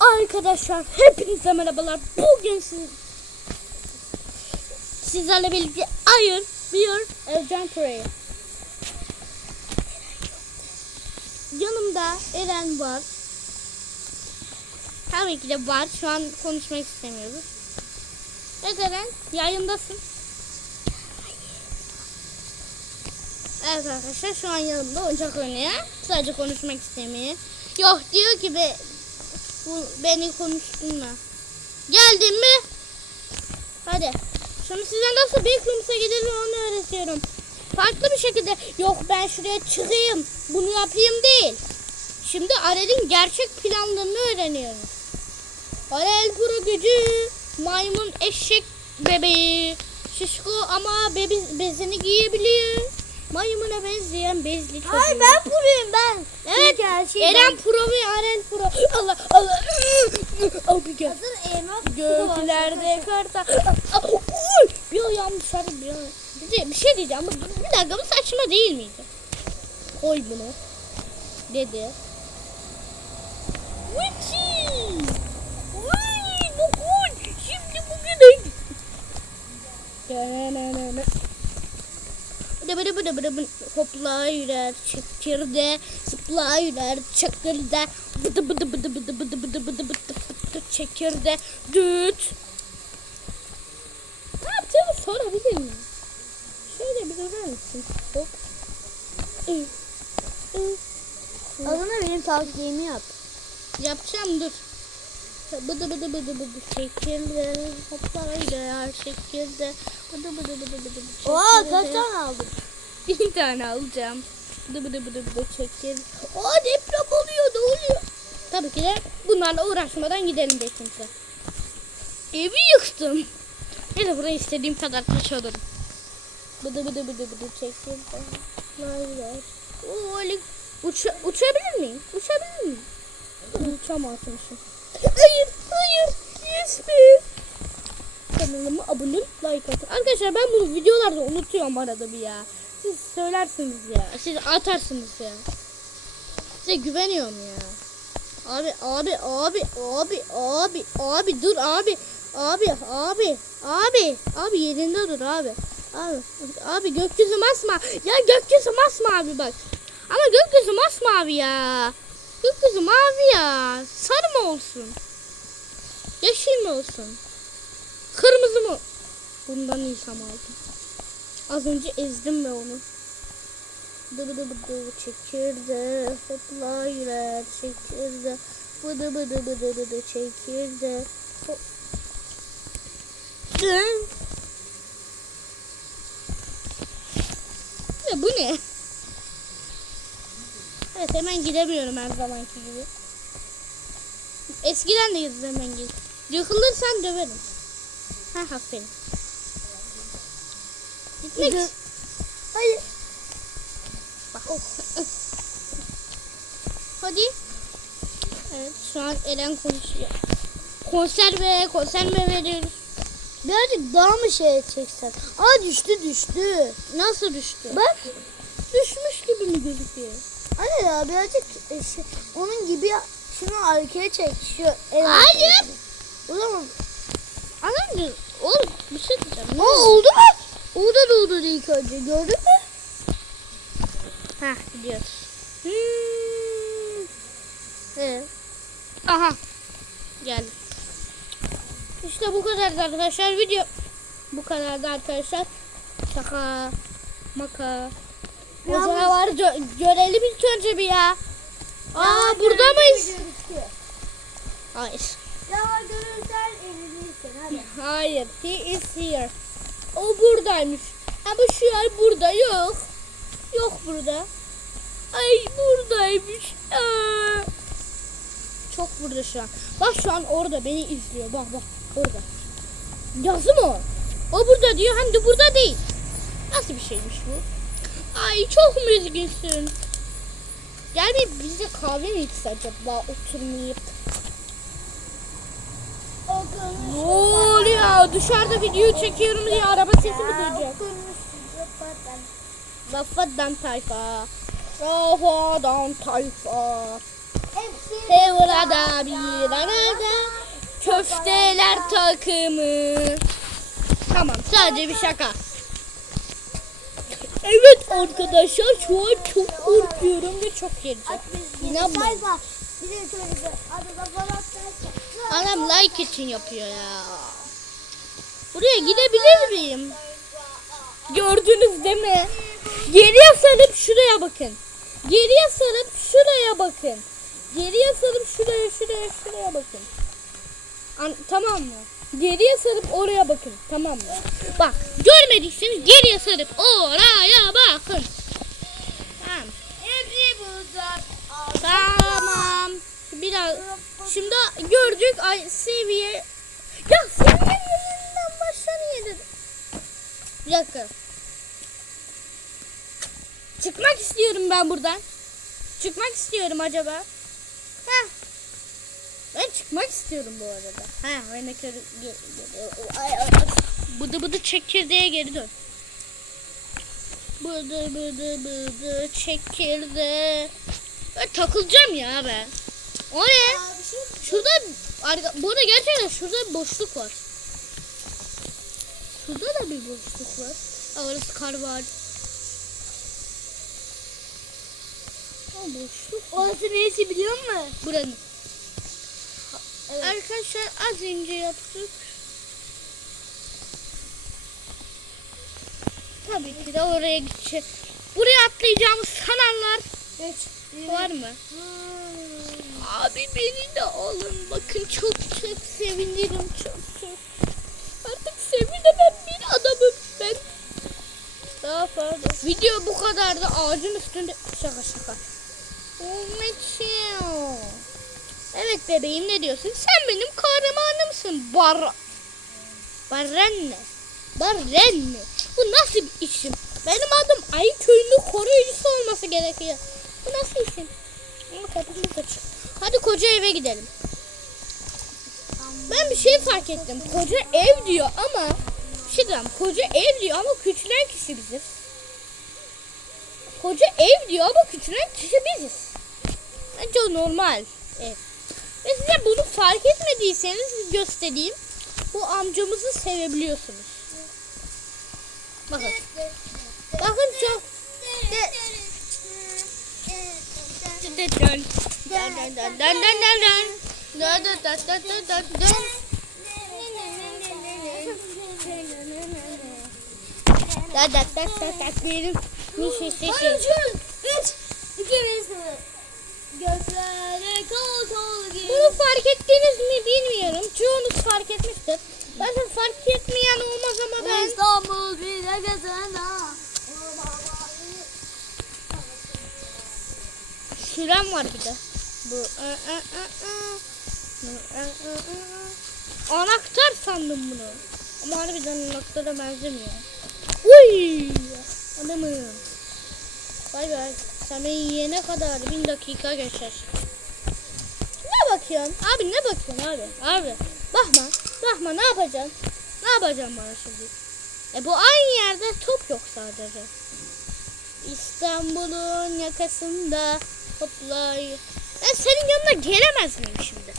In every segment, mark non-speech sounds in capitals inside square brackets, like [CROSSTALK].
Arkadaşlar hepinize merhabalar. Bugün siz, sizlerle birlikte Iron bir Ercan Kuray'ı. Yanımda Eren var. Tabii ki de var. Şu an konuşmak istemiyoruz. Evet Eren yayındasın. Evet arkadaşlar şu an yanımda oyuncak oynuyor. Sadece konuşmak istemiyor. Yok diyor ki be, bu, beni konuşturma. Geldin mi? Hadi. Şimdi size nasıl bir kumsa gidilir onu öğretiyorum. Farklı bir şekilde yok ben şuraya çıkayım bunu yapayım değil. Şimdi Arel'in gerçek planlarını öğreniyoruz. Arel kuru gücü, maymun eşek bebeği, şişko ama bebe, bezini giyebiliyor. Maymuna benzeyen bezli çocuğu. Hayır ben puruyum ben. Evet. Her şeyi Eren Pro ve Arel Pro. Allah Allah. Abi gel. Hazır elma Göklerde karta. Bir ayağım dışarı bir ayağım. Bir, bir şey diyeceğim. Bu- Bir dakika bu saçma değil miydi? Koy bunu. Dedi. Witchy! Uy, bugün. Şimdi bugün. Da-na-na-na-na. Bıdı bıdı bıdı bıdı bıdı. Hopla yürür çekirde, zıpla yürür çekirde, bıdı bıdı bıdı bıdı bıdı bıdı bıdı bıdı çekirde, düt. Ne yapacağımı sorabilir miyim? Şöyle bir döner misin? Hop. Adına benim tavsiyemi yap. Yapacağım dur. Bıdı bıdı bıdı bıdı çekirde, hopla yürür çekirde, bıdı bıdı bıdı bıdı bıdı Oha çekirde. kaç tane aldın? Bir tane alacağım. Bıdı bıdı bıdı bıdı çekil. Aa deprem oluyor ne oluyor? Tabii ki de bunlarla uğraşmadan gidelim bekimize. Evi yıktım. Neyse burayı istediğim kadar taşıyorum. Bıdı bıdı bıdı bıdı çekil. Laylar. Oo, uça, uçabilir miyim? Uçabilir miyim? Uçamazmışım. Hayır, hayır. Yes be. Kanalıma abone like atın. Arkadaşlar ben bunu videolarda unutuyorum arada bir ya. Siz söylersiniz ya. Siz atarsınız ya. Size güveniyorum ya. Abi abi abi abi abi abi dur abi. Abi abi abi abi yerinde dur abi. Abi abi gökyüzü masma. Ya gökyüzü masmavi bak. Ama gökyüzü masmavi ya. Gökyüzü mavi ya. Sarı mı olsun? Yeşil mi olsun? Kırmızı mı? Bundan ilham aldım. Az önce ezdim ben onu. Bıdı bıdı bıdı çekirde hopla yürür çekirde bıdı bıdı bıdı bıdı çekirde hop. Ya bu ne? Evet hemen gidemiyorum her zamanki gibi. Eskiden de gidip hemen git. Yıkılırsan döverim. Ha aferin. Gitmek. Hayır. Bak. Hadi. Evet şu an Eren konuşuyor. Konserve, konserve veriyoruz. Birazcık daha mı şey çeksen? Aa düştü düştü. Nasıl düştü? Bak. Düşmüş gibi mi gözüküyor? Anne ya birazcık e, şey, onun gibi şunu arkaya çek. Şu el Hayır. arkaya. O zaman. Anam oğlum bir şey diyeceğim. Ne oldu? oldu mu? O da doldu ilk önce. Gördün mü? Hah gidiyoruz. Hmm. Evet. Aha. Geldi. İşte bu kadardı arkadaşlar. Video bu kadardı arkadaşlar. Şaka. Maka. O Yalnız- canavarı gö- görelim ilk önce bir ya. Aa burada mıyız? Hayır. Ya görürsen eliniysen hadi. Hayır. He is here. O buradaymış. Ama şu yer burada yok. Yok burada. Ay buradaymış. Aa. Çok burada şu an. Bak şu an orada beni izliyor. Bak bak orada. Yazı mı? o? O burada diyor hem de burada değil. Nasıl bir şeymiş bu? Ay çok mu üzgünsün? Gel bir biz de kahve mi içsek acaba oturmayıp? Ne oluyor? Dışarıda video çekiyorum diye araba sesi mi duyacak? Rafadan tayfa. Rafadan tayfa. Burada bir köfteler takımı. Tamam sadece bir şaka. Evet arkadaşlar şu an çok korkuyorum ve çok adada falan sayfa. Anam like için yapıyor ya. Buraya gidebilir miyim? Gördünüz değil mi? Geriye sarıp şuraya bakın. Geriye sarıp şuraya bakın. Geriye sarıp şuraya şuraya şuraya bakın. An- tamam mı? Geriye sarıp oraya bakın. Tamam mı? Bak görmediyseniz geriye sarıp oraya bakın. Tamam. Tamam. Biraz şimdi gördük ay seviye. Ya seviye yüzünden başlarını yedin. Bir dakika. Çıkmak istiyorum ben buradan. Çıkmak istiyorum acaba. Çıkmak istiyorum bu arada. Ha, ay. Bıdı bıdı çekirdeğe geri dön. Bıdı bıdı bıdı çekirdeğe. Ben takılacağım ya ben. O ne? Şurada arka, bu arada gerçekten şurada bir boşluk var. Şurada da bir boşluk var. Aa, Orası kar var. Aa, boşluk. Orası neresi biliyor musun? Buranın. Evet. Arkadaşlar az önce yaptık. Tabii ki de oraya gidecek. Buraya atlayacağımız sananlar Geç. var mı? Abi beni de alın. Bakın çok çok sevinirim. Çok çok. Artık sevinemem bir adamım ben. Daha fazla. Video bu kadar da ağacın üstünde. Şaka şaka. Meçiyo. Evet bebeğim ne diyorsun? Sen benim kahramanımsın. Bar... Barenne. Barenne. Bu nasıl bir isim? Benim adım Ayı Köyü'nün koruyucusu olması gerekiyor. Bu nasıl isim? Ama kapımız açık. Hadi koca eve gidelim. Ben bir şey fark ettim. Koca ev diyor ama bir şey. Koca ev diyor ama küçülen kişi biziz. Koca ev diyor ama küçülen kişi biziz. Bence o normal ev. Ve size bunu fark etmediyseniz göstereyim. Bu amcamızı sevebiliyorsunuz. Bakın. Bakın çok... Da da da da da benim. Nişe seçin. 3, 2, 1, 0. Gözlere kol kol gibi. Bunu fark ettiniz mi bilmiyorum. Çoğunuz fark etmiştir. Zaten fark etmeyen olmaz ama ben... İstanbul bir de gezene. Sürem var bir de. Bu. Anahtar sandım bunu. Ama harbiden anahtara benzemiyor. Uy! Adamım. Bay bay. Beni yiyene kadar bin dakika geçer. Ne bakıyorsun? Abi ne bakıyorsun abi? Abi bakma. Bakma ne yapacaksın? Ne yapacaksın bana şimdi? E bu aynı yerde top yok sadece. İstanbul'un yakasında hoplay. Ben senin yanına gelemez miyim şimdi?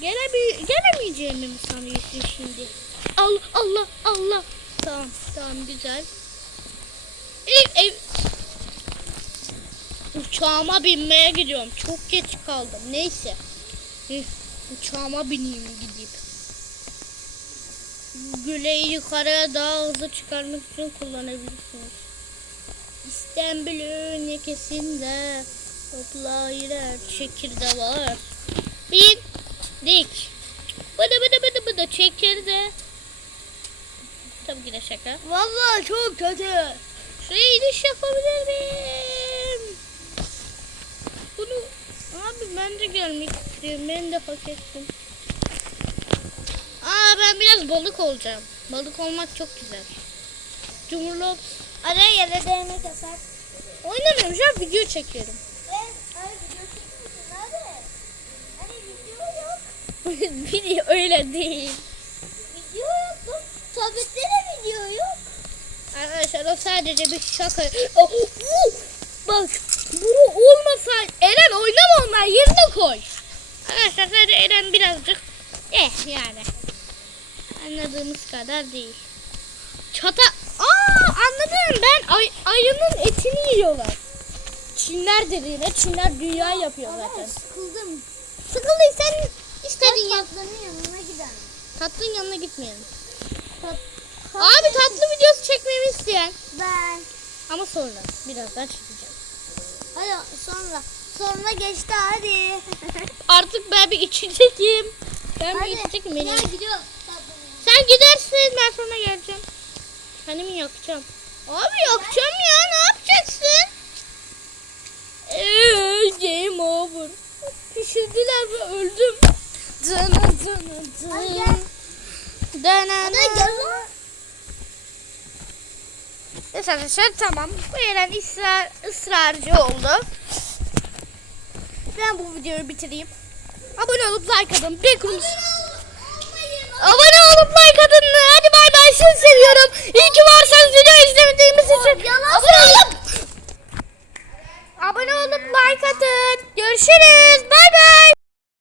Gelebi gelemeyeceğimi mi sanıyorsun şimdi? Allah Allah Allah. Tamam tamam güzel. Ev ev. Uçağıma binmeye gidiyorum. Çok geç kaldım. Neyse. Üh, Uçağıma bineyim gidip. Güleyi yukarıya daha hızlı çıkarmak için kullanabilirsiniz. İstanbul'un yakasında toplayılar çekirde var. Bir dik. Bıdı bıdı bıdı bıdı çekirde. Tabii ki de şaka. Vallahi çok kötü. Şuraya iniş yapabilir miyim? Bunu abi ben de gelmek istiyorum. Ben de hak ettim. Aa ben biraz balık olacağım. Balık olmak çok güzel. Cumhurlop. Araya yere değmek yasak. Oynamıyorum şu an video çekiyorum. [LAUGHS] Video öyle değil. Video yok. Tablette de video yok. Arkadaşlar o sadece bir şaka. Oh, uh! Bak bunu olmasa Eren oynama onlar yerine koy. Arkadaşlar sadece Eren birazcık eh yani. Anladığımız kadar değil. Çata... Aa anladım ben ay, ayının etini yiyorlar. Çinler dediğine Çinler dünya yapıyor zaten. Sıkıldım. Sıkıldıysan istediğin yap. Tatlıların yanına gidelim. Tatlının yanına gitmeyelim. Tat, Abi tatlı videosu çekmemi isteyen. Ben. Ama sonra birazdan çekeceğim. Hadi sonra. Sonra geçti hadi. [LAUGHS] Artık ben bir içeceğim. Ben bir hadi. içeceğim. Ya Benim. gidiyor. Sen gidersin ben sonra geleceğim. Kendimi yakacağım. Abi yakacağım ya ne yapacaksın? Eee game over. Pişirdiler ve öldüm. Dına dına Hadi dına. gel. Dına Hadi dına. gel lan. Neyse arkadaşlar tamam. Bu Eren ısrar, ısrarcı oldu. Ben bu videoyu bitireyim. Abone olup like atın. Bir kuruş. Abone olup like atın. Hadi bay bay sizi seviyorum. İyi ki varsanız video izlemediğimiz için. Abone olup. Abone olup like atın. Görüşürüz. Bay bay.